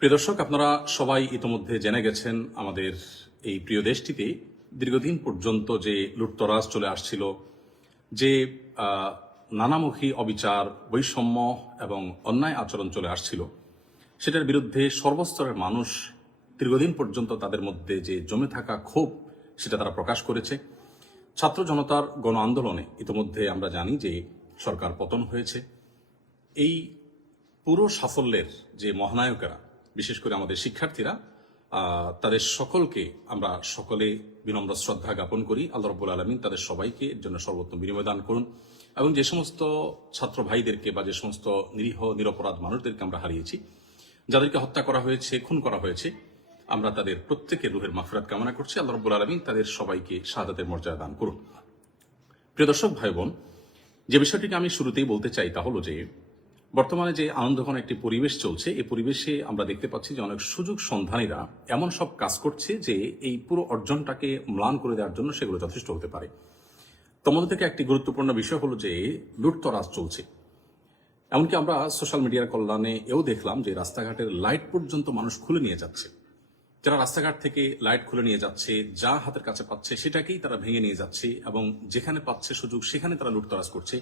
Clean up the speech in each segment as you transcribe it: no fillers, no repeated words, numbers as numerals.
প্রিয় দর্শক, আপনারা সবাই ইতোমধ্যে জেনে গেছেন আমাদের এই প্রিয় দেশটিতে দীর্ঘদিন পর্যন্ত যে লুটতরাজ চলে আসছিল, যে নানামুখী অবিচার, বৈষম্য এবং অন্যায় আচরণ চলে আসছিল, সেটার বিরুদ্ধে সর্বস্তরের মানুষ দীর্ঘদিন পর্যন্ত তাদের মধ্যে যে জমে থাকা ক্ষোভ সেটা তারা প্রকাশ করেছে। ছাত্র জনতার গণ আন্দোলনে ইতোমধ্যে আমরা জানি যে সরকার পতন হয়েছে। এই পুরো সাফল্যের যে মহানায়কেরা, বিশেষ করে আমাদের শিক্ষার্থীরা, তাদের সকলকে আমরা সকলে বিনম্র শ্রদ্ধা জ্ঞাপন করি। আল্লাহ রাব্বুল আলামিন তাদের সবাইকে এর জন্য সর্বোত্তম বিনিময় দান করুন এবং যে সমস্ত ছাত্র ভাইদেরকে বা যে সমস্ত নিরীহ নিরপরাধ মানুষদেরকে আমরা হারিয়েছি, যাদেরকে হত্যা করা হয়েছে, খুন করা হয়েছে, আমরা তাদের প্রত্যেকের রুহের মাগফিরাত কামনা করছি। আল্লাহ রাব্বুল আলামিন তাদের সবাইকে শাহাদাতের মর্যাদা দান করুন। প্রিয় দর্শক ভাই বোন, যে বিষয়টিকে আমি শুরুতেই বলতে চাই তা হলো যে বর্তমানে যে আনন্দঘন একটি পরিবেশ চলছে, এই পরিবেশে আমরা দেখতে পাচ্ছি যে অনেক সুযোগ সন্ধানীরা এমন সব কাজ করছে যে এই পুরো অর্জনটাকে ম্লান করে দেওয়ার জন্য সেগুলো যথেষ্ট হতে পারে। তোমাদের থেকে একটি গুরুত্বপূর্ণ বিষয় হলো যে লুটতরাজ চলছে। এমনকি আমরা সোশ্যাল মিডিয়ার কল্যাণে এও দেখলাম যে রাস্তাঘাটের লাইট পর্যন্ত মানুষ খুলে নিয়ে যাচ্ছে। যারা রাস্তাঘাট থেকে লাইট খুলে নিয়ে যাচ্ছে, যা হাতের কাছে পাচ্ছে সেটাকেই তারা ভেঙে নিয়ে যাচ্ছে এবং যেখানে পাচ্ছে সুযোগ সেখানে তারা লুটতরাজ করছে।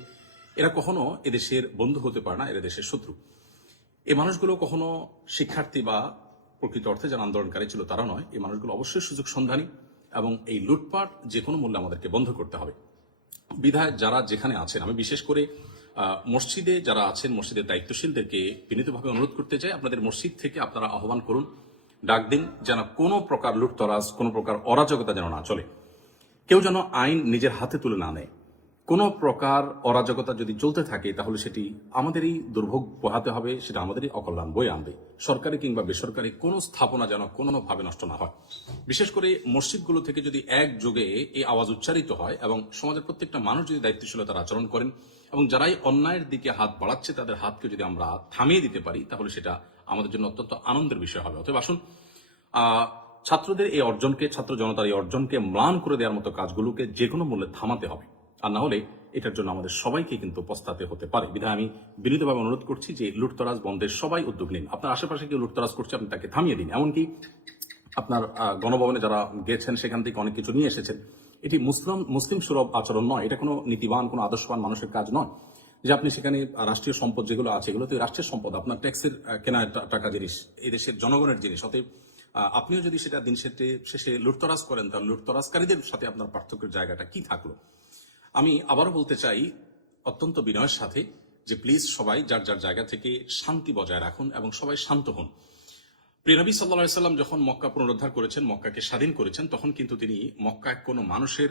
এরা কখনো এদেশের বন্ধু হতে পারে না, এরা দেশের শত্রু। এই মানুষগুলো কখনো শিক্ষার্থী বা প্রকৃত অর্থে যারা আন্দোলনকারী ছিল তারা নয়। এই মানুষগুলো অবশ্যই সুযোগ সন্ধানী এবং এই লুটপাট যে কোনো মূল্যে আমাদেরকে বন্ধ করতে হবে। বিধায় যারা যেখানে আছেন, আমি বিশেষ করে মসজিদে যারা আছেন, মসজিদের দায়িত্বশীলদেরকে বিনীতভাবে অনুরোধ করতে চাই, আপনাদের মসজিদ থেকে আপনারা আহ্বান করুন, ডাক দিন, যেন কোনো প্রকার লুটতরাজ, কোনো প্রকার অরাজকতা যেন না চলে। কেউ যেন আইন নিজের হাতে তুলে না নেয়। কোনো প্রকার অরাজকতা যদি চলতে থাকে তাহলে সেটি আমাদেরই দুর্ভোগ পোহাতে হবে, সেটা আমাদেরই অকল্যাণ বয়ে আনবে। সরকারি কিংবা বেসরকারি কোনো স্থাপনা যেন কোনোভাবে নষ্ট না হয়। বিশেষ করে মসজিদগুলো থেকে যদি একযোগে এই আওয়াজ উচ্চারিত হয় এবং সমাজের প্রত্যেকটা মানুষ যদি দায়িত্বশীলতার আচরণ করেন এবং যারাই অন্যায়ের দিকে হাত বাড়াচ্ছে তাদের হাতকে যদি আমরা থামিয়ে দিতে পারি, তাহলে সেটা আমাদের জন্য অত্যন্ত আনন্দের বিষয় হবে। অতএব আসুন, ছাত্রদের এই অর্জনকে, ছাত্র জনতার এই অর্জনকে ম্লান করে দেওয়ার মতো কাজগুলোকে যে কোনো মূল্যে থামাতে হবে। আর না হলে এটার জন্য আমাদের সবাইকে কিন্তু পস্তাতে হতে পারে। বিধায় আমি বিনীতভাবে অনুরোধ করছি যে লুটতরাজ বন্ধের সবাই উদ্যোগ নিন। আপনার আশেপাশে কেউ লুটতরাজ করছে, আপনি তাকে থামিয়ে দিন। এমনকি আপনার গণভবনে যারা গেছেন সেখান থেকে অনেক কিছু নিয়ে এসেছেন। এটি মুসলিম সুলভ আচরণ নয়, এটা কোনো নীতিবান, কোনো আদর্শবান মানুষের কাজ নয় যে আপনি সেখানে রাষ্ট্রীয় সম্পদ যেগুলো আছে এগুলো তো রাষ্ট্রের সম্পদ, আপনার ট্যাক্সের কেনা টাকা জিনিস, এই দেশের জনগণের জিনিস। অতএব আপনিও যদি সেটা দিন শেষে লুটতরাজ করেন, তাহলে লুটতরাজকারীদের সাথে আপনার পার্থক্যের জায়গাটা কি থাকলো? আমি আবারও বলতে চাই অত্যন্ত বিনয়ের সাথে যে প্লিজ সবাই যার যার জায়গা থেকে শান্তি বজায় রাখুন এবং সবাই শান্ত হন। প্রিয় নবী সাল্লাল্লাহু আলাইহি সাল্লাম যখন মক্কা পুনরুদ্ধার করেছেন, মক্কাকে স্বাধীন করেছেন, তখন কিন্তু তিনি মক্কায় কোনো মানুষের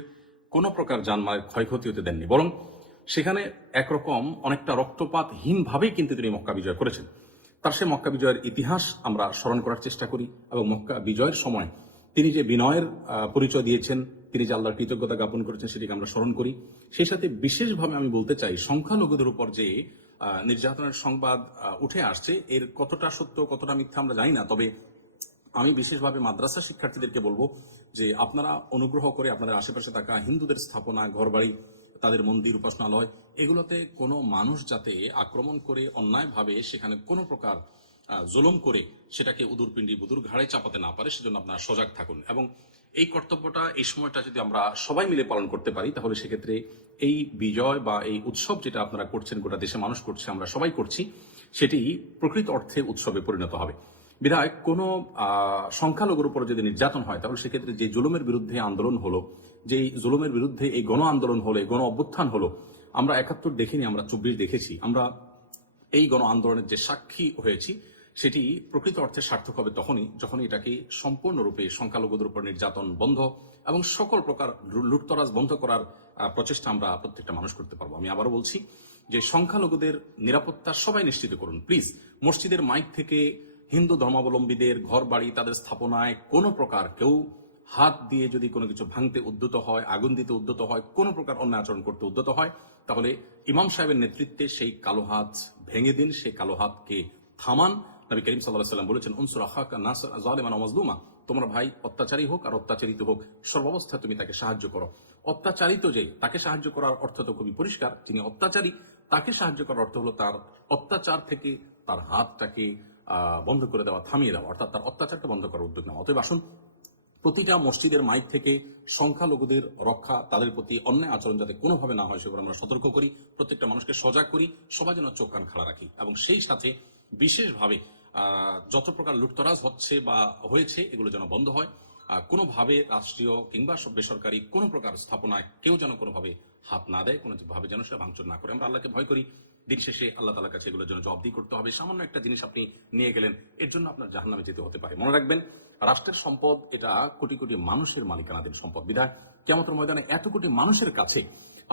কোনো প্রকার জানমালের ক্ষয়ক্ষতি হতে দেননি, বরং সেখানে একরকম অনেকটা রক্তপাতহীন ভাবেই কিন্তু তিনি মক্কা বিজয় করেছেন। তার সে মক্কা বিজয়ের ইতিহাস আমরা স্মরণ করার চেষ্টা করি এবং মক্কা বিজয়ের সময় তিনি যে বিনয়ের পরিচয় দিয়েছেন, তিনি যে আল্লাহর কৃতজ্ঞতা জ্ঞাপন করেছেন, সেটিকে আমরা স্মরণ করি। সেই সাথে বিশেষভাবে আমি বলতে চাই, সংখ্যালঘুদের উপর যে নির্যাতনের সংবাদ উঠে আসছে, এর কতটা সত্য কতটা মিথ্যা আমরা জানি না। তবে আমি বিশেষভাবে মাদ্রাসা শিক্ষার্থীদেরকে বলবো যে আপনারা অনুগ্রহ করে আপনাদের আশেপাশে থাকা হিন্দুদের স্থাপনা, ঘরবাড়ি, তাদের মন্দির, উপাসনালয়, এগুলোতে কোনো মানুষ যাতে আক্রমণ করে অন্যায়ভাবে সেখানে কোনো প্রকার জুলুম করে সেটাকে উদুরপিণ্ডি বুদুর ঘাড়ে চাপাতে না পারে, সেজন্য আপনারা সজাগ থাকুন। এবং এই কর্তব্যটা, এই সময়টা যদি আমরা সবাই মিলে পালন করতে পারি, তাহলে সেক্ষেত্রে এই বিজয় বা এই উৎসব যেটা আপনারা করছেন, গোটা দেশে মানুষ করছে, আমরা সবাই করছি, সেটি প্রকৃত অর্থে উৎসবে পরিণত হবে। বিধায় কোনো সংখ্যালঘুর উপর যদি নির্যাতন হয়, তাহলে সেক্ষেত্রে যে জুলুমের বিরুদ্ধে আন্দোলন হলো, যেই জুলুমের বিরুদ্ধে এই গণ আন্দোলন হলো, গণ অভ্যুত্থান হলো, আমরা ৭১ দেখিনি, আমরা ২৪ দেখেছি। আমরা এই গণ আন্দোলনের যে সাক্ষী হয়েছি, সেটি প্রকৃত অর্থে সার্থক হবে তখনই যখন এটাকে সম্পূর্ণরূপে সংখ্যালঘুদের উপর নির্যাতন বন্ধ এবং সকল প্রকার লুটতরাজ বন্ধ করার প্রচেষ্টা আমরা প্রত্যেকটা মানুষ করতে পারবো। আমি আবারও বলছি যে সংখ্যালঘুদের নিরাপত্তা সবাই নিশ্চিত করুন প্লিজ। মসজিদের মাইক থেকে হিন্দু ধর্মাবলম্বীদের ঘর বাড়ি, তাদের স্থাপনায় কোনো প্রকার কেউ হাত দিয়ে যদি কোনো কিছু ভাঙতে উদ্যত হয়, আগুন দিতে উদ্যত হয়, কোনো প্রকার অন্যায় আচরণ করতে উদ্যত হয়, তাহলে ইমাম সাহেবের নেতৃত্বে সেই কালো হাত ভেঙে দিন, সেই কালো হাতকে থামান। নবী করিম সাল্লাল্লাহু আলাইহি ওয়াসাল্লাম বলেছেন, উনসুর আখাকা নাসরান যালিমান ওয়া মাজলুমা, তোমার ভাই অত্যাচারী হোক আর অত্যাচারিত হোক, সর্বাবস্থায় তুমি তাকে সাহায্য করো। অত্যাচারিত যে, তাকে সাহায্য করার অর্থ তো খুবই পরিষ্কার। যিনি অত্যাচারী, তাকে সাহায্য করার অর্থ হলো তার অত্যাচার থেকে তার হাতটাকে বন্ধ করে দেওয়া, থামিয়ে দেওয়া, অর্থাৎ তার অত্যাচারকে বন্ধ করার উদ্যোগ নেওয়া। অতএব আসুন প্রতিটা মসজিদের মাইক থেকে সংখ্যালঘুদের রক্ষা, তাদের প্রতি অন্যায় আচরণ যাতে কোনোভাবে না হয় সেগুলো আমরা সতর্ক করি, প্রত্যেকটা মানুষকে সজাগ করি, সবাই যেন চোখ কান খাড়া রাখি এবং সেই সাথে বিশেষভাবে যত প্রকার লুটতরাজ হচ্ছে বা হয়েছে এগুলো যেন বন্ধ হয়। কোনোভাবে রাষ্ট্রীয় কিংবা বেসরকারি কোনো প্রকার স্থাপনায় কেউ যেন কোনোভাবে হাত না দেয়, কোনোভাবে যেন সেটা ভাঙচুর না করে। আমরা আল্লাহকে ভয় করি, দিন শেষে আল্লাহ তাআলার কাছে এগুলোর জন্য জবাবদিহি করতে হবে। সামান্য একটা জিনিস আপনি নিয়ে গেলেন, এর জন্য আপনার জাহান্নামে যেতে হতে পারে। মনে রাখবেন, রাষ্ট্রের সম্পদ এটা কোটি কোটি মানুষের মালিকানাধীন সম্পদ। বিধায় কিয়ামতের ময়দানে এত কোটি মানুষের কাছে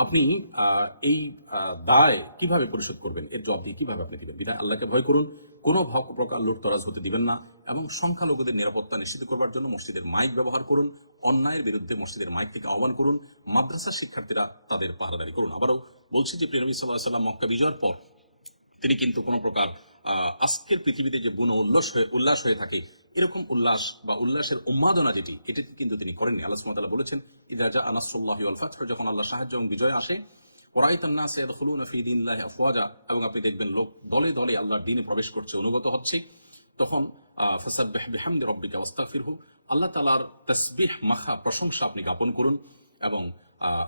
আপনি এই দায় কিভাবে পরিশোধ করবেন, এর জবাবদিহি কিভাবে আপনি দিবেন? বিধায় আল্লাহকে ভয় করুন, কোনো প্রকার লুটতরাজ হতে দিবেন না এবং সংখ্যালঘুদের নিরাপত্তা নিশ্চিত করবার জন্য মসজিদের মাইক ব্যবহার করুন, অন্যায়ের বিরুদ্ধে মসজিদের মাইক থেকে আহ্বান করুন, মাদ্রাসার শিক্ষার্থীরা তাদের পাহারাদারি করুন। আবারও বলছি যে প্রিয় নবী সাল্লাল্লাহু আলাইহি ওয়াসাল্লাম মক্কা বিজয়ের পর তিনি কিন্তু কোনো প্রকার আজকের পৃথিবীতে যে বুনো উল্লাস হয়ে থাকে এরকম উল্লাস বা উল্লাসের উন্মাদনা যেটি, এটি কিন্তু তিনি করেননি। আল্লাহ সুবহানাহু ওয়া তাআলা বলেছেন, ইযা জাআ নাসরুল্লাহি ওয়াল ফাতহু, যখন আল্লাহ সাহায্য এবং বিজয় আসে, ওয়ারাইতান নাস ইয়াদখুলুনা ফি দীনিল্লাহি আফওয়াজা, এবং আপনি দেখবেন লোক দলে দলে আল্লাহর দ্বীনে প্রবেশ করছে, অনুগত হচ্ছে, তখন ফাসাব্বিহ বিহামদি রাব্বিকা ওয়াস্তাগফিরহু, আল্লাহ তাআলার তাসবিহ মাখা প্রশংসা আপনি জ্ঞাপন করুন এবং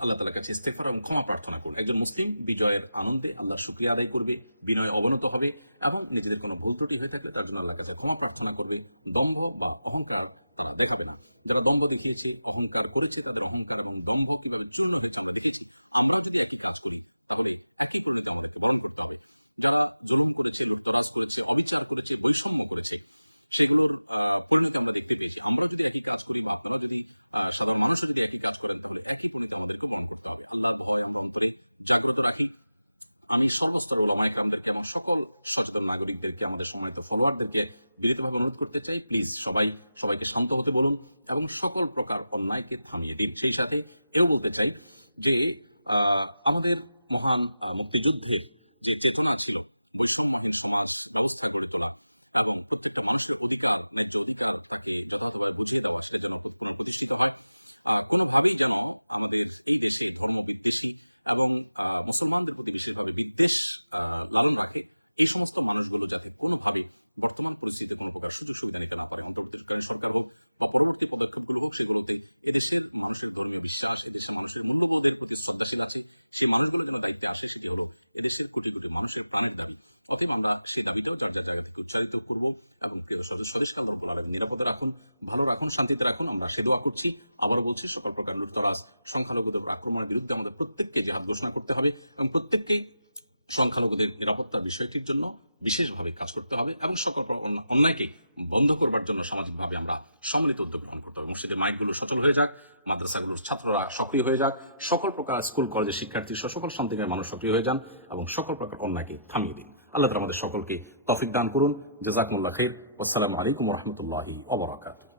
আল্লাহ তাআলার কাছে ইস্তেগফার এবং ক্ষমা প্রার্থনা করুন। একজন মুসলিম বিজয়ের আনন্দে আল্লাহর শুকরিয়া আদায় করবে, বিনয় অবনত হবে এবং নিজেদের কোনো ভুল ত্রুটি হয়ে থাকলে তার জন্য আল্লাহর কাছে ক্ষমা প্রার্থনা করবে। দম্ভ বা অহংকার তারা দেখাবে না। যারা দম্ভ দেখিয়েছে, অহংকার করেছে, তাদের অহংকার এবং দম্ভ কিভাবে চূর্ণ হয়েছে আমরা দেখেছি। আমরাও যদি একই কাজ করি তাহলে একই পরিণতি আমাদেরকে বরণ করতে হবে। যারা জুলুম করেছে, লুটতরাজ করেছে, অবিচার করেছে, বৈষম্য করেছে, সেগুলোর পরিণতি আমরা দেখতে পেয়েছি। আমরা যদি একই কাজ করি বা আপনারা যদি সাধারণ মানুষও যদি একই কাজ করেন তাহলে একই পরিণতি আমাদেরকে বরণ করতে হবে। আল্লাহর ভয় আমরা অন্তরে জাগ্রত রাখি। আমি সর্বস্তরের উলামা ইকরামদেরকে এবং সকল সচেতন নাগরিকদেরকে, আমাদের সম্মানিত ফলোয়ারদেরকে বিনীতভাবে অনুরোধ করতে চাই, প্লিজ সবাইকে শান্ত হতে বলুন এবং সকল প্রকার অন্যায়কে থামিয়ে দিন। সেই সাথে এও বলতে চাই যে আমাদের মহান মুক্তিযুদ্ধের যে চেতনা ছিল, বৈষম্যহীন সমাজ ব্যবস্থা গড়ে তোলা এবং প্রত্যেকটা মানুষের অধিকার, ন্যায্য অধিকার তাকে যথাযথভাবে বুঝিয়ে দেওয়া, সেটা যেন পুনঃপ্রতিষ্ঠিত হয়। কোনোভাবেই যেন আমাদের এই দেশে ধর্ম বিদ্বেষী এবং মুসলমানদের প্রতি বিশেষভাবে বিদ্বেষ লালন রাখে এই সমস্ত মানুষগুলো যাতে কোনোভাবে বর্তমান পরিস্থিতিতে কোনো প্রকার সুযোগ সুবিধা নিতে না পারে। অন্তর্বর্তীকালীন সরকার হোক বা পরবর্তী পদক্ষেপগুলো হোক, সেগুলোতে এদেশের মানুষের ধর্মীয় বিশ্বাস, এদেশের মানুষের মূল্যবোধের প্রতি শ্রদ্ধাশীল আছে, সেই মানুষগুলো যেন দায়িত্বে আসে, সেটি হলো এদেশের কোটি কোটি মানুষের প্রাণের দাবি। অতএব আমরা সেই দাবিটাও যার যার জায়গা থেকে উচ্চারিত করব এবং প্রিয় স্বদেশকে আল্লাহ রাব্বুল আলামিন নিরাপদে রাখুন, ভালো রাখুন, শান্তিতে রাখুন। আমরা সে দোয়া করছি। আবারও বলছি, সকল প্রকার লুটতরাজ, সংখ্যালঘুদের আক্রমণের বিরুদ্ধে আমাদের প্রত্যেককে জিহাদ ঘোষণা করতে হবে এবং প্রত্যেককেই সংখ্যালঘুদের নিরাপত্তার বিষয়টির জন্য বিশেষভাবে কাজ করতে হবে এবং সকল অন্যায়কে বন্ধ করবার জন্য সামাজিকভাবে আমরা সম্মিলিত উদ্যোগ গ্রহণ করতে হবে। মসজিদের মাইকগুলো সচল হয়ে যাক, মাদ্রাসাগুলোর ছাত্ররা সক্রিয় হয়ে যাক, সকল প্রকার স্কুল কলেজের শিক্ষার্থী সহ সকল শান্তিময় মানুষ সক্রিয় হয়ে যান এবং সকল প্রকার অন্যায়কে থামিয়ে দিন। আল্লাহ তাআলা আমাদের সকলকে তৌফিক দান করুন। জাযাকুমুল্লাহ খাইর। আসসালামু আলাইকুম ওয়া রাহমাতুল্লাহি ওয়া বারাকাতুহু।